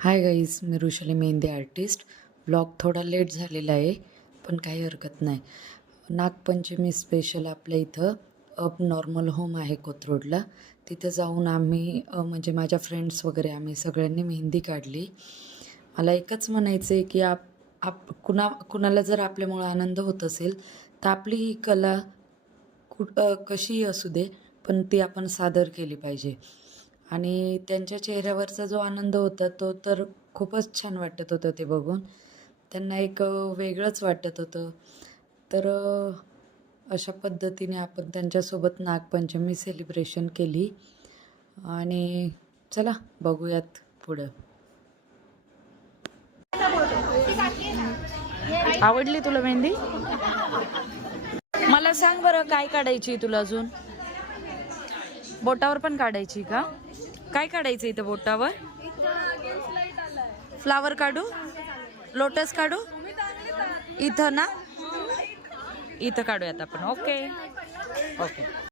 Hi guys, मी Rushali mehndi artist. Blog थोडा late झालेला आहे, पण काही हरकत नाही. नागपंचमी स्पेशल आपल्या इथं नॉर्मल होम आहे कोथरूडला. तिथं जाऊन आम्ही म्हणजे माझ्या फ्रेंड्स वगैरे आम्ही सगळ्यांनी मेहंदी काढली. मला एकच म्हणायचं आहे की कुणाला जर आपल्यामुळं आनंद होत असेल तर आपली ही कला कशीही असू दे, पण ती आपण सादर केली पाहिजे. आणि त्यांच्या चेहऱ्यावरचा जो आनंद होता तो तर खूपच छान वाटत होतं ते बघून. त्यांना एक वेगळंच वाटत होतं. तर अशा पद्धतीने आपण त्यांच्यासोबत नागपंचमी सेलिब्रेशन केली. आणि चला बघूयात पुढं. आवडली तुला मेहंदी? मला सांग बरं, काय काढायची तुला अजून? बोटावर पण काढायची का? काय काढायचं इथं बोटावर? फ्लावर काढू? लोटस काढू? इथं ना? इथं काढूयात आपण. Okay okay.